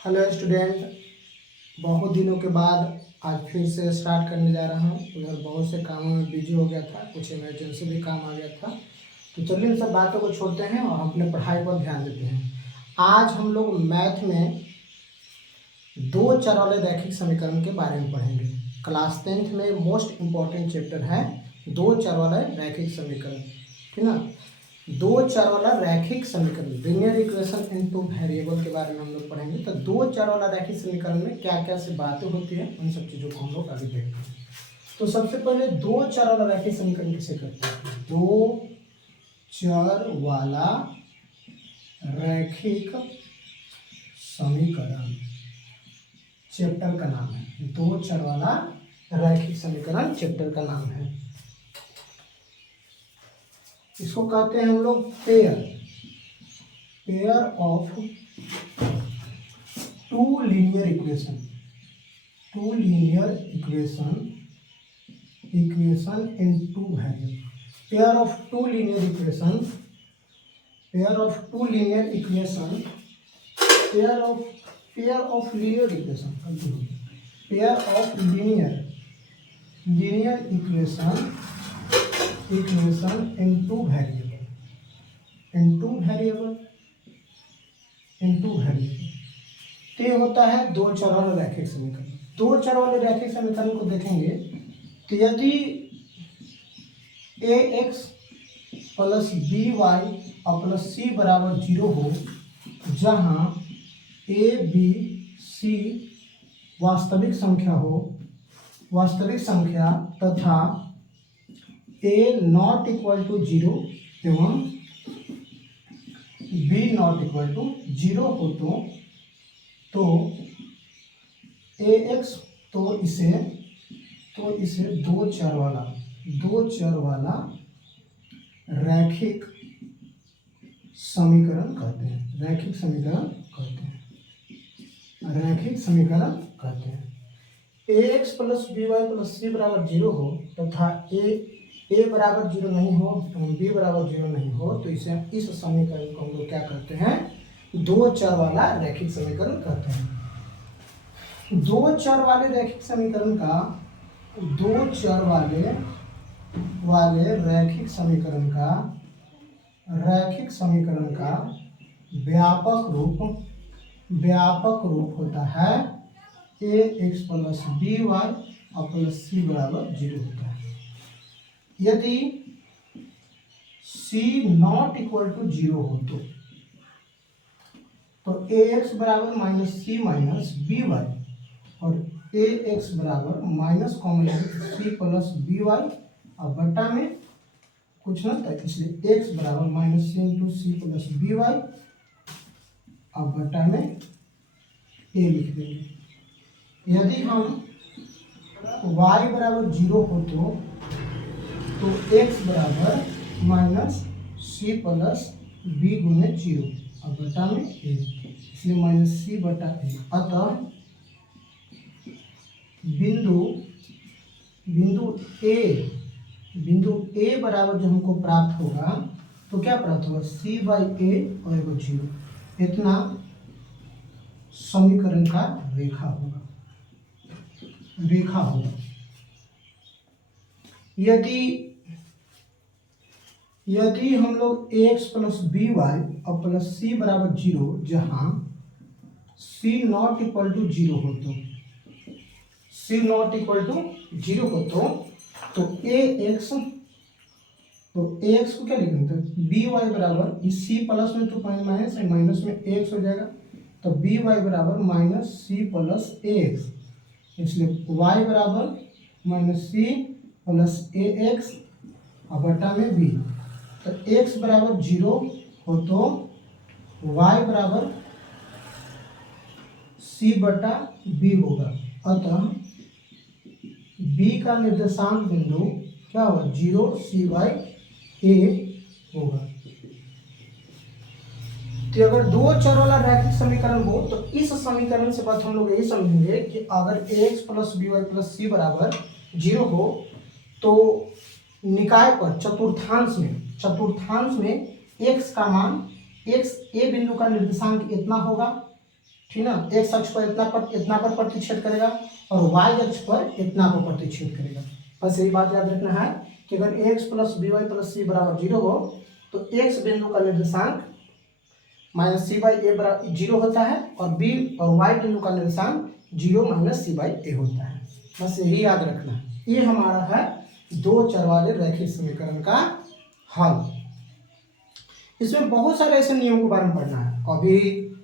Hello student, बहुत दिनों के बाद आज फिर से स्टार्ट करने जा रहा हूँ। उधर बहुत से कामों में बिजी हो गया था, कुछ इमरजेंसी भी काम आ गया था। तो चलिए इन सब बातों को छोड़ते हैं और अपने पढ़ाई पर ध्यान देते हैं। आज हम लोग मैथ में दो चर वाले रैखिक समीकरण के बारे में पढ़ेंगे। क्लास 10th में मोस्ट इम्पॉर्टेंट चैप्टर है दो चर वाले रैखिक समीकरण, ठीक ना। दो चर वाला रैखिक समीकरण, linear equation in two variable के बारे में हम लोग पढ़ेंगे। तो दो चर वाला रैखिक समीकरण में क्या क्या से बातें होती है, उन सब चीज़ों को हम लोग आगे देखते हैं। तो सबसे पहले दो चर वाला रैखिक समीकरण कैसे करते हैं। दो चर वाला रैखिक समीकरण चैप्टर का नाम है। दो चर वाला रैखिक समीकरण चैप्टर का नाम है। इसको कहते हैं हम लोग pair of two linear equation in two variable. Pair of two linear equation pair of linear equation in two variable. तो ये होता है दो चर वाले रैखिक समीकरण। दो चर वाले रैखिक समीकरण को देखेंगे तो यदि ax plus by plus c बराबर 0 हो, जहाँ a b c वास्तविक संख्या तथा a नॉट इक्वल टू 0 एवं b नॉट इक्वल टू 0 हो तो ax तो इसे दो चर वाला रैखिक समीकरण कहते हैं। रैखिक समीकरण कहते हैं। ax plus by plus c बराबर 0 हो तथा a बराबर 0 नहीं हो, b बराबर 0 नहीं हो, तो इसे इस समीकरण को हम लोग क्या करते हैं, दो चर वाला रैखिक समीकरण कहते हैं। दो चर वाले रैखिक समीकरण का व्यापक रूप होता है ax plus by plus c बराबर 0 होता है। यदि c नॉट इक्वल टू 0 हो तो ax बराबर minus c minus b y, और ax बराबर minus common c plus B y, और बट्टा में कुछ ना था, इसलिए x बराबर minus c into c plus B y, अब बट्टा में a लिख देंगे। यदि हम y बराबर 0 हो तो x बराबर माइनस सी प्लस बी गुने 0, अब बटा में a, इसलिए माइनस सी बटा a। अतः बिंदु a बराबर जो हमको प्राप्त होगा तो क्या प्राप्त होगा, c बाई a और एगो 0, इतना समीकरण का रेखा होगा। यदि हम लोग ax प्लस बी वाई और प्लस c बराबर 0, जहाँ c नॉट इक्वल टू 0 हो तो ax को क्या लिखेंगे, तो बी वाई बराबर इस c प्लस में तो माइनस है, माइनस में ax हो जाएगा, तो बी वाई बराबर माइनस सी प्लस ax, इसलिए y बराबर माइनस सी प्लस ax और बटा में b। तो x बराबर 0 हो तो y बराबर c बटा b होगा। अतः b का निर्देशांक बिंदु क्या होगा, 0 c बाई a होगा। तो अगर दो चर वाला रैखिक समीकरण हो तो इस समीकरण से बात हम लोग यही समझेंगे कि अगर ax plus B Y plus c बराबर 0 हो तो निकाय पर चतुर्थांश में x का मान, x a बिंदु का निर्देशांक इतना होगा, ठीक ना। एक्स अक्ष पर इतना पर प्रतिच्छेद करेगा और वाई अक्ष पर इतना पर प्रतिच्छेद करेगा। बस यही बात याद रखना है कि अगर x plus B Y plus c बराबर 0 हो तो एक्स बिंदु का निर्देशांक माइनस सी बाई ए बराबर 0 होता है और बी और वाई बिंदु का निर्देशांक 0 माइनस सी बाई ए होता है। बस यही याद रखना है। ये हमारा है दो चर वाले रैखिक समीकरण का हल। इसमें बहुत सारे ऐसे नियमों के बारे में पढ़ना है। अभी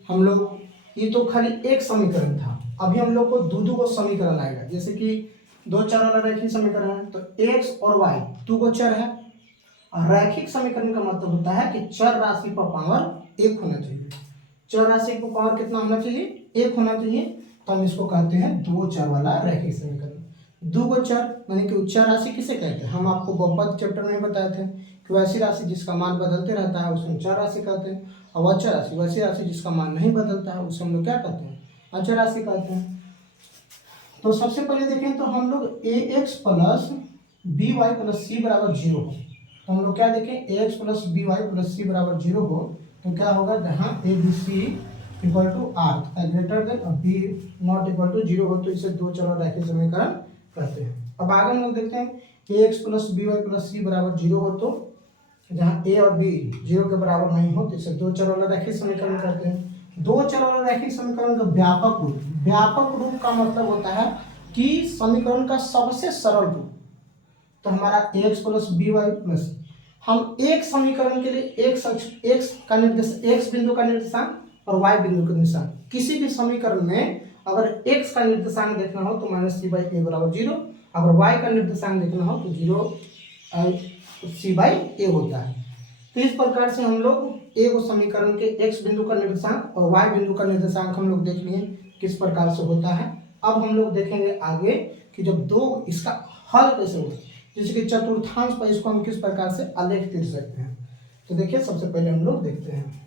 हम लोग ये तो खाली एक समीकरण था, अभी हम लोग को दो को समीकरण आएगा। जैसे कि दो चर वाला रैखिक समीकरण है तो एक्स और वाई दो को चर है। और रैखिक समीकरण का मतलब होता है कि चर राशि पर पावर एक होना चाहिए। चर राशि पर पावर कितना होना चाहिए? एक होना चाहिए। तो हम इसको कहते हैं दो चर वाला रैखिक समीकरण। दो को चर यानी कि चर राशि किसे कहते हैं? हम आपको बहुपद चैप्टर में बताए थे कि वैसी राशि जिसका मान बदलते रहता है उसे हम चर राशि कहते हैं, और अचर राशि वैसी राशि जिसका मान नहीं बदलता है उसे हम लोग क्या कहते हैं? अचर राशि कहते हैं। तो सबसे पहले देखें तो हम लोग a x plus B Y plus c बराबर 0 हो तो हम लोग क्या देखें? A x plus B Y plus c बराबर 0 हो तो क्या होगा? जहाँ a b c equal to or greater than और बी नॉट इक्वल टू 0 हो तो इसे दो चर रैखिक समीकरण कहते हैं। अब आगे हम लोग देखते हैं a x plus B Y plus c बराबर 0 हो तो जहाँ ए और बी 0 के बराबर नहीं हो तो इसे दो चर वाला रैखिक समीकरण कहते हैं। दो चर वाला रैखिक समीकरण का व्यापक रूप का मतलब होता है कि समीकरण का सबसे सरल रूप। तो हमारा X plus B Y plus हम एक समीकरण के लिए एक्स बिंदु का निर्देशांक और वाई बिंदु का निर्देशांक किसी भी समीकरण में अगर एक्स का निर्देशांक देखना हो तो माइनस सी बाई ए बराबर 0, अगर वाई का निर्देशांक देखना हो तो 0 सी बाई ए होता है। तो इस प्रकार से हम लोग एक समीकरण के एक्स बिंदु का निर्देशांक और वाई बिंदु का निर्देशांक हम लोग देख लिए किस प्रकार से होता है। अब हम लोग देखेंगे आगे कि जब दो इसका हल कैसे होगा, जैसे कि चतुर्थांश पर इसको हम किस प्रकार से आलेख तीर सकते हैं। तो देखिए सबसे पहले हम लोग देखते हैं।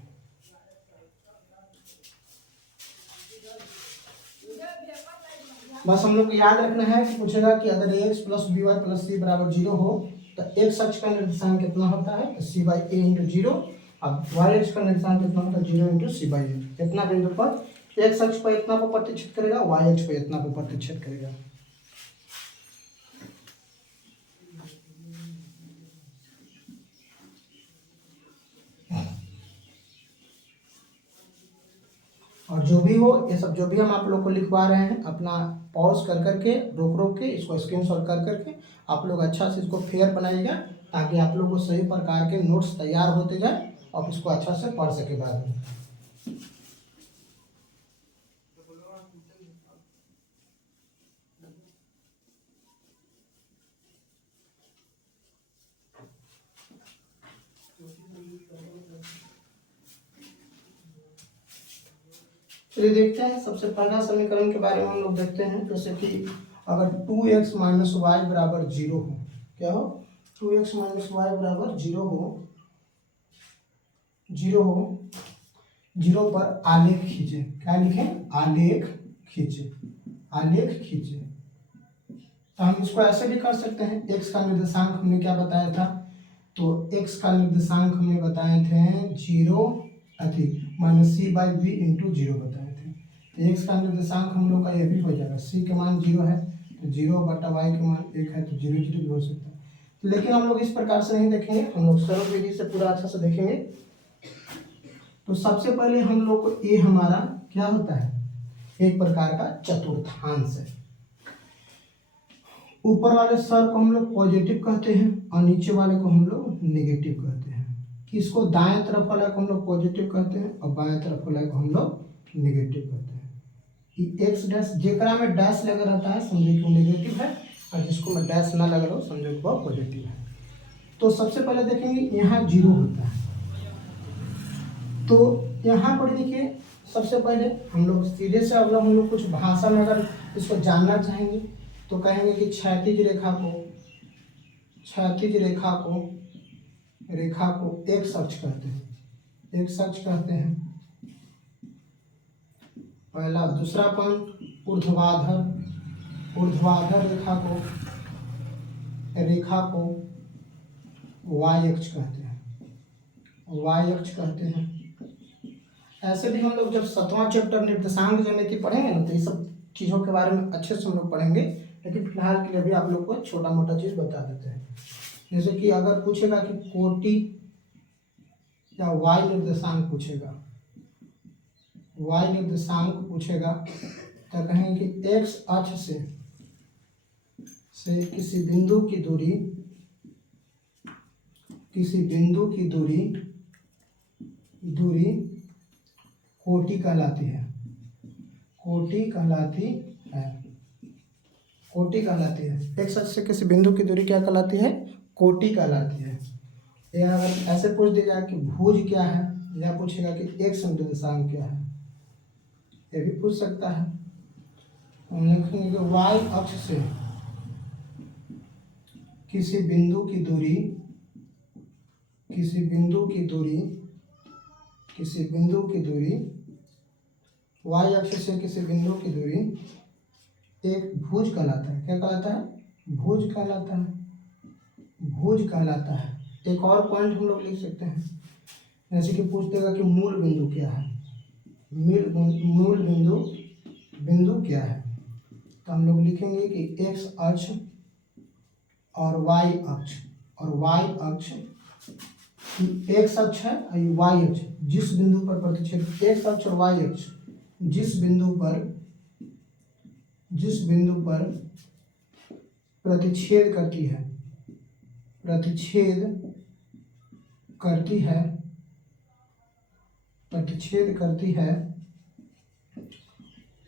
बस हम लोग को याद रखना है कि पूछेगा कि अगर x plus B Y plus c बराबर 0 हो तो एक्स अक्ष का निर्देशांक कितना होता है? तो सी बाई ए इंटू 0। अब वाई अक्ष का निर्देशांक कितना होता है? 0 इंटू सी बाई ए। इतना बिंदु पर एक्स अक्ष पर इतना पर प्रतिच्छेद करेगा, वाई अक्ष पर इतना पर प्रतिच्छेद करेगा। और जो भी हो ये सब जो भी हम आप लोग को लिखवा रहे हैं अपना पॉज कर करके रोक के इसको स्क्रीनशॉट कर करके आप लोग अच्छा से इसको फेयर बनाइएगा ताकि आप लोग को सही प्रकार के नोट्स तैयार होते जाए और इसको अच्छा से पढ़ सके बाद में। चलिए देखते हैं सबसे पहला समीकरण के बारे में हम लोग देखते हैं। जैसे कि अगर 2x माइनस वाई बराबर 0 हो, क्या हो? 2x माइनस वाई बराबर 0 हो 0 पर आलेख खींचे। क्या लिखे? आलेख खींचे। तो हम इसको ऐसे भी कर सकते हैं। x का निर्देशांक हमने क्या बताया था? तो x का निर्देशांक हमने बताए थे 0 minus C by B into 0 बताए थे। तो x का निर्देशांक हम लोग का ये भी हो जाएगा। c के मान 0 है तो 0 बटा y के मान 1 है तो 0 भी हो सकता है। तो लेकिन हम लोग इस प्रकार से नहीं देखेंगे, हम लोग सरल विधि से पूरा अच्छा से देखेंगे। तो सबसे पहले हम लोग को ये हमारा क्या होता है? एक प्रकार का चतुर्थांश है। ऊपर वाले स्तर को हम लोग पॉजिटिव कहते हैं और नीचे वाले को हम लोग नेगेटिव कहते हैं। इसको दाएं तरफ वाला को हम लोग पॉजिटिव कहते हैं और बाएं तरफ वाला को हम लोग नेगेटिव कहते हैं। एक्स डैश जेकरा में डैश लगा रहता है समझो कि वो नेगेटिव है और जिसको में डैश ना लगा रहो समझो कि वो पॉजिटिव है। तो सबसे पहले देखेंगे यहाँ 0 होता है। तो यहाँ पर देखिए सबसे पहले हम लोग सीधे से अगर हम लोग कुछ भाषा में अगर इसको जानना चाहेंगे तो कहेंगे कि क्षैतिज रेखा को एक्स अक्ष कहते हैं। पहला। दूसरा पॉइंट ऊर्ध्वाधर रेखा को वाई अक्ष कहते हैं। ऐसे भी हम लोग जब 7वां चैप्टर निर्देशांक ज्यामिति पढ़ेंगे ना, तो ये सब चीज़ों के बारे में अच्छे से हम लोग पढ़ेंगे, लेकिन फिलहाल के लिए भी आप लोग को छोटा मोटा चीज़ बता देते हैं। जैसे कि अगर पूछेगा कि कोटि या वाई निर्देशांक पूछेगा, वाई निर्देशांक पूछेगा, तो कहेंगे कि एक्स अक्ष से किसी बिंदु की दूरी, दूरी कोटि कहलाती है, कोटि कहलाती है। एक्स अक्ष से किसी बिंदु की दूरी क्या कहलाती है? कोटि कहलाती है। या अगर ऐसे पूछ दिया जाए कि भुज क्या है, या पूछेगा कि एक्स निर्देशांक क्या है, ये भी पूछ सकता है। हम लिखेंगे कि वाई अक्ष से किसी बिंदु की दूरी वाई अक्ष से किसी बिंदु की दूरी एक भुज कहलाता है। क्या कहलाता है? भुज कहलाता है। एक और पॉइंट हम लोग लिख सकते हैं, जैसे कि पूछ देगा कि मूल बिंदु क्या है, मूल बिंदु क्या है, तो हम लोग लिखेंगे कि एक्स अक्ष और वाई अक्ष, एक्स अक्ष है और वाई अक्ष, जिस बिंदु पर प्रतिच्छेद, एक्स अक्ष और वाई अक्ष जिस बिंदु पर प्रतिच्छेद करती है,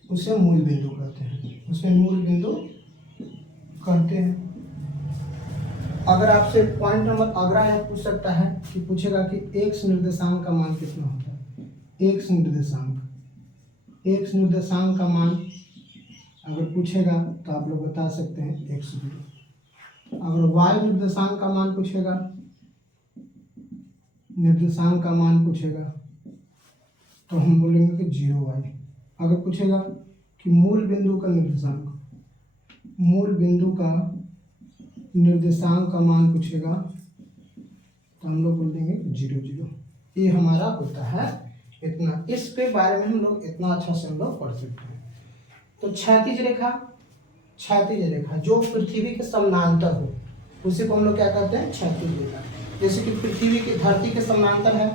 उसे मूल बिंदु कहते हैं। अगर आपसे पॉइंट नंबर अगला है पूछ सकता है कि पूछेगा कि एक्स निर्देशांक का मान कितना होता है। एक्स निर्देशांक का मान अगर पूछेगा तो आप लोग बता सकते हैं एक्स। अगर वाई निर्देशांक का मान पूछेगा तो हम बोलेंगे कि 0y। अगर पूछेगा कि मूल बिंदु का निर्देशांक का मान पूछेगा तो हम लोग बोल देंगे 0, 0। ये हमारा होता है इतना। इसके बारे में हम लोग इतना अच्छा से हम लोग पढ़ सकते हैं। तो क्षैतिज रेखा जो पृथ्वी के समानांतर हो, उसी को हम लोग क्या कहते हैं? क्षैतिज रेखा। जैसे कि पृथ्वी की धरती के समानांतर है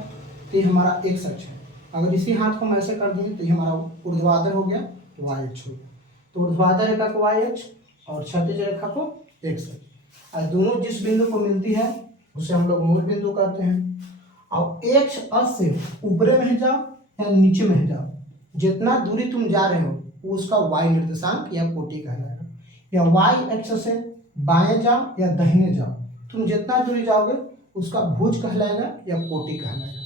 तो ये हमारा एक्स अक्ष है। अगर इसी हाथ को हम ऐसे कर देंगे तो ये हमारा ऊर्ध्वाधर हो गया, वाई अक्ष हो गया। तो ऊर्ध्वाधर रेखा को वाई अक्ष और क्षैतिज रेखा को एक्स अक्ष, और दोनों जिस बिंदु को मिलती है उसे हम लोग मूल बिंदु कहते हैं। और एक्स अक्ष से ऊपरे में जाओ या नीचे में जाओ, जितना दूरी तुम जा रहे हो उसका वाई निर्देशांक या कोटि कहलाएगा। या वाई अक्ष से बाएं जाओ या दाहिने जाओ, तुम जितना दूरी जाओगे उसका भुज कहलाएगा या कोटि कहलाएगा।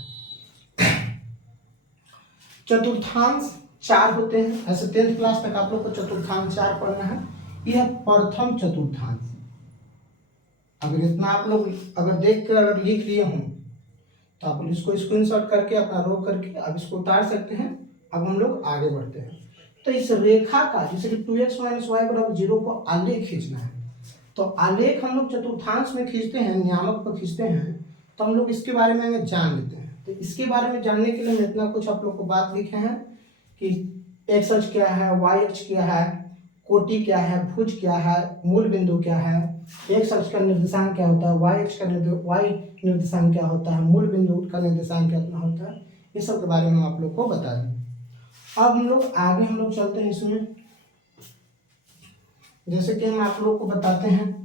चतुर्थांश 4 होते हैं। ऐसे 10th क्लास तक आप लोग को चतुर्थांश 4 पढ़ना है। यह प्रथम चतुर्थांश। अगर इतना आप लोग अगर देख कर अगर लिख लिए हों तो आप इसको स्क्रीनशॉट करके अपना रोक करके अब इसको उतार सकते हैं। अब हम लोग आगे बढ़ते हैं। तो इस रेखा का जैसे कि 2x - y = 0 को आलेख खींचना है। तो आलेख हम लोग चतुर्थांश में खींचते हैं, नियामक पर खींचते हैं, तो हम लोग इसके बारे में जान लेते हैं। तो इसके बारे में जानने के लिए हम इतना कुछ आप लोग को बात लिखे हैं कि एक्स अक्ष क्या है, वाई अक्ष क्या है, कोटि क्या है, भुज क्या है, मूल बिंदु क्या है, एक्स अक्ष का निर्देशांक क्या होता है, वाई निर्देशांक क्या होता है, मूल बिंदु का निर्देशांक कितना होता है, ये सब के बारे में आप लोग को बता दें। अब हम लोग आगे हम लोग चलते हैं इसमें। जैसे कि हम आप लोग को बताते हैं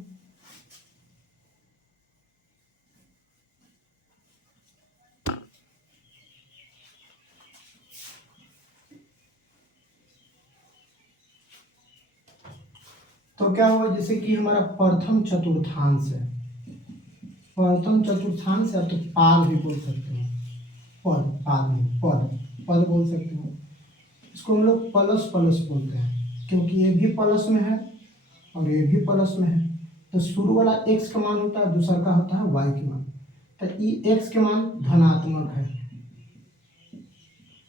तो क्या हुआ, जैसे कि हमारा प्रथम चतुर्थांश है। प्रथम चतुर्थांश है तो पाद भी बोल सकते हैं, पद बोल सकते हो। इसको हम लोग प्लस बोलते हैं, क्योंकि ये भी प्लस में है और ये भी प्लस में है। तो शुरू वाला x का मान होता है, दूसरा का होता है y के मान। तो ये x के मान धनात्मक है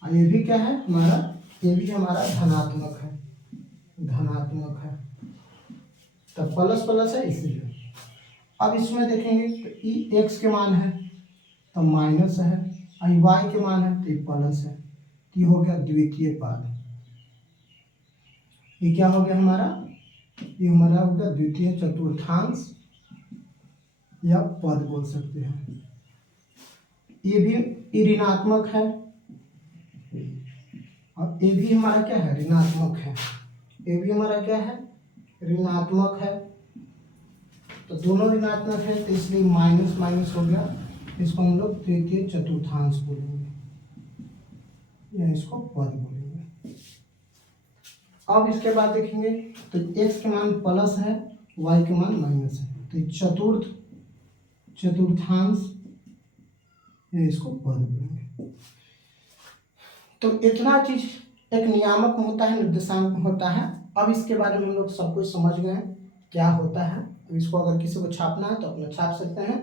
और ये भी क्या है हमारा, ये भी हमारा धनात्मक है। तो प्लस है इसीलिए। अब इसमें देखेंगे तो ई x के मान है तो माइनस है और y के मान है तो ये प्लस है। ये हो गया द्वितीय पद। ये क्या हो गया हमारा, ये हमारा हो गया द्वितीय चतुर्थांश या पद बोल सकते हैं। ये भी ऋणात्मक है और ये भी हमारा क्या है, ऋणात्मक है। ये भी हमारा क्या है, ऋणात्मक है। तो दोनों ऋणात्मक है तो इसलिए माइनस माइनस हो गया। इसको हम लोग तृतीय चतुर्थांश बोलेंगे या इसको पद बोलेंगे। अब इसके बाद देखेंगे तो x के मान प्लस है, y के मान माइनस है, तो चतुर्थांश या इसको पद बोलेंगे। तो इतना चीज एक नियामक होता है, निर्देशांक होता है। अब इसके बारे में हम लोग सब कुछ समझ गए क्या होता है। अब इसको अगर किसी को छापना है तो अपना छाप सकते हैं,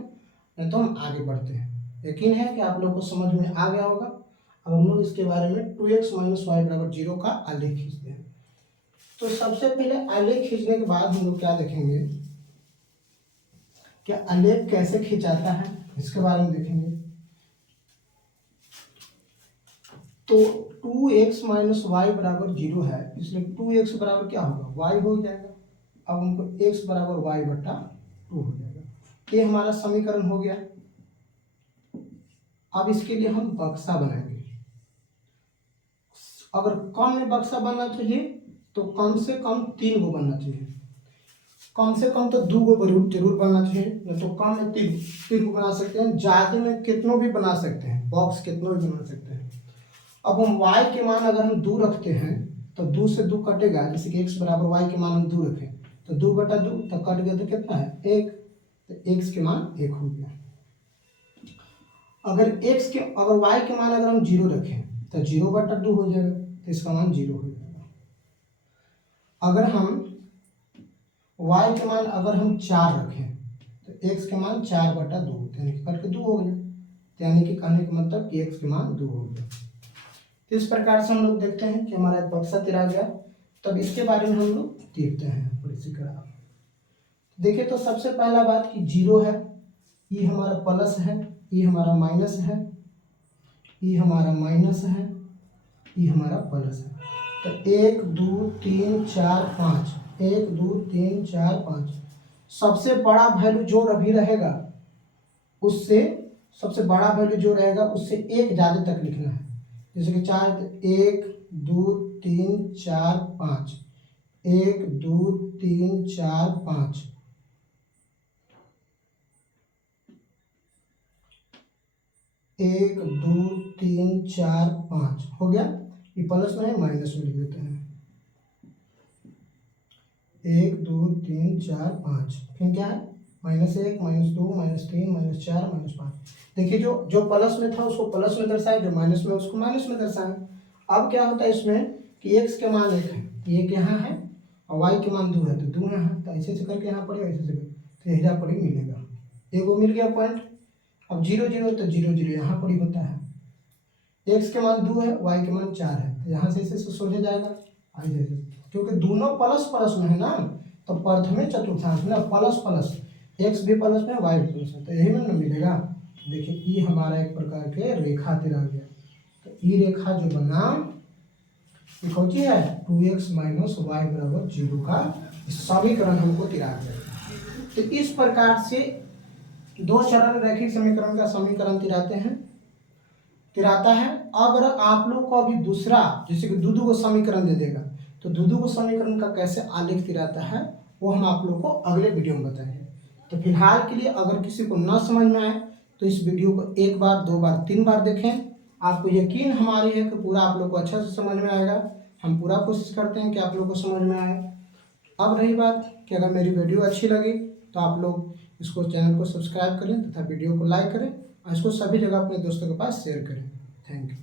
नहीं तो हम आगे बढ़ते हैं। यकीन है कि आप लोग को समझ में आ गया होगा। अब हम लोग इसके बारे में 2x - y = 0 का आलेख खींचते हैं। तो सबसे पहले आलेख खींचने के बाद हम लोग क्या देखेंगे कि आलेख कैसे खींचाता है, इसके बारे में देखेंगे। तो 2x - y = 0 है, इसलिए 2x बराबर क्या होगा, y हो जाएगा। अब हमको x = y/2 हो जाएगा। ये हमारा समीकरण हो गया। अब इसके लिए हम बक्सा बनाएंगे। अगर कम में बक्सा बनना चाहिए तो कम से कम 3 गो बनना चाहिए, कम से कम तो 2 गो जरूर बनना चाहिए, नहीं तो कम में 3 गो बना सकते हैं, ज़्यादा में कितनों भी बना सकते हैं, बॉक्स कितनों भी बना सकते हैं। अब हम y के मान अगर हम 2 रखते हैं तो 2 से 2 कटेगा, जैसे कि x = y के मान हम 2 रखें तो 2/2 तो कट गया तो कितना है 1, तो x के मान 1 हो गया। अगर y के मान अगर हम 0 रखें तो 0/2 हो जाएगा, तो इसका मान 0 हो जाएगा। अगर हम y के मान अगर हम 4 रखें तो x के मान 4/2, यानी कि कट के 2 हो गया, यानी कि कहने का मतलब कि x के मान 2 हो गया। तो इस प्रकार से हम लोग देखते हैं कि हमारा एक बक्सा तिरा गया। तब इसके बारे में हम लोग देखते हैं थोड़ी सी ग्राफ। देखिए तो सबसे पहला बात कि 0 है, ये हमारा प्लस है, ये हमारा माइनस है, ये हमारा माइनस है, ये हमारा प्लस है। तो 1 2 3 4 5, 1 2 3 4 5। सबसे बड़ा वैल्यू जो अभी रहेगा उससे, सबसे बड़ा वैल्यू जो रहेगा उससे एक ज़्यादा तक लिखना है। जैसे कि 4 1 2 3 4 5, 1 2 3 4 5, 1 2 3 4 5 हो गया। ये प्लस में है, माइनस में लिख देते हैं 1 2 3 4 5, फिर क्या है -1 -2 -3 -4 -5। देखिए जो प्लस में था उसको प्लस में दर्शाए, जो माइनस में उसको माइनस में दर्शाए। अब क्या होता है इसमें कि x के मान 1 है, एक यहाँ है, और y के मान 2 है, तो 2 यहाँ है, तो ऐसे से करके यहाँ पड़ेगा, ऐसे से तो यही पड़ी मिलेगा, एगो मिल गया पॉइंट। अब 0 0 तो 0 0 यहाँ पड़ी होता है। x के मान 2 है, y के मान 4 है, तो यहाँ से ऐसे सोचे जाएगा ऐसे, क्योंकि दोनों प्लस प्लस में है ना, तो प्रथमे चतुर्थांश में प्लस प्लस, x भी प्लस में y भी प्लस में, तो यही में ना मिलेगा। देखिए ये हमारा एक प्रकार के रेखा तिरा गया। तो ये रेखा जो बना ये कौन सी है, 2x - y = 0 का समीकरण हमको तिरा गया। तो इस प्रकार से 2 चरण रैखिक समीकरण का समीकरण तिराता है। अगर आप लोग को अभी दूसरा जैसे कि दो को समीकरण दे देगा, तो दो को समीकरण का कैसे आलेख तिराता है वो हम आप लोग को अगले वीडियो में बताएंगे। तो फिलहाल के लिए अगर किसी को न समझ में आए तो इस वीडियो को 1 बार 2 बार 3 बार देखें। आपको यकीन हमारी है कि पूरा आप लोग को अच्छा से समझ में आएगा। हम पूरा कोशिश करते हैं कि आप लोग को समझ में आए। अब रही बात कि अगर मेरी वीडियो अच्छी लगी तो आप लोग इसको चैनल को सब्सक्राइब करें तथा वीडियो को लाइक करें और इसको सभी जगह अपने दोस्तों के पास शेयर करें। Thank you.